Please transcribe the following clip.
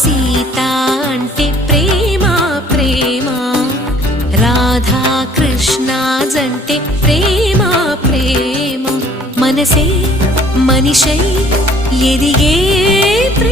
సీత అంటే ప్రేమ ప్రేమ, రాధా కృష్ణ జంటే ప్రేమ ప్రేమ, మనసే మనిషై ఎదిగే ప్రేమ.